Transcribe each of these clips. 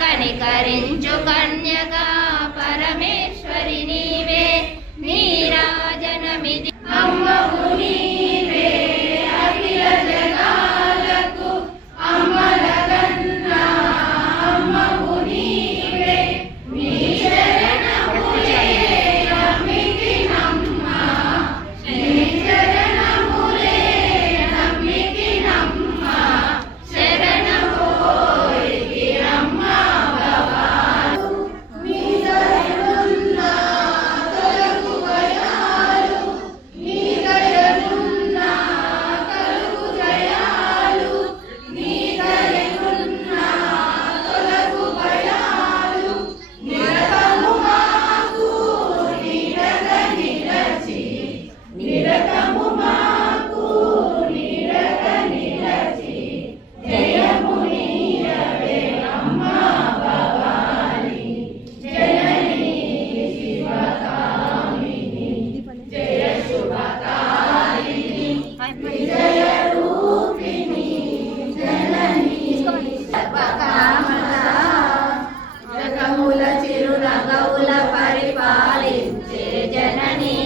కనికరించు కన్యకా పరమేశ్వరి నీవే, నీరాజనమిది అమ్మవు నీవే, అఖిల జగాలకు అమ్మలగన్నా అమ్మవు నీవే, నీ శరణములే నమ్మితినమ్మ, నీ శరణములే నమ్మితినమ్మ, శరణమోయితి అమ్మ. జగముల చిరునగవుల పరిపాలించే జనని,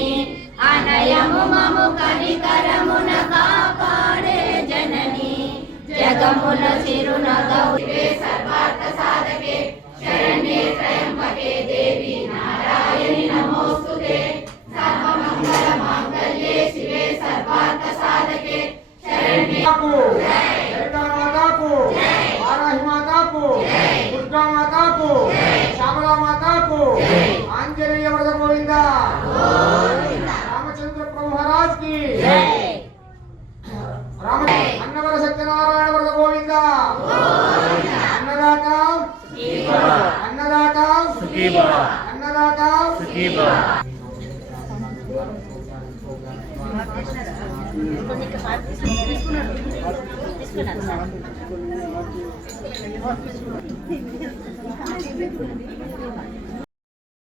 అనయము మము కనికరమున కాపాడే జనని, జగముల చిరునగవులే సర్వార్థ సాధకే, శరణ్యే త్రయంబకే దేవి నారాయణి నమోస్తుతే, సర్వమంగళ మాంగళ్యే శివే సర్వార్థ సాధకే, శరణ్యే दुर्गा माता को, श्यामला माता को, आंजनेय वरद गोविंदा, रामचंद्र प्रभु महाराज की, अन्नवर सत्यनारायण वरद गोविंदा, अन्नदाता अन्नदाता अन्नदाता తీసుకున్నాను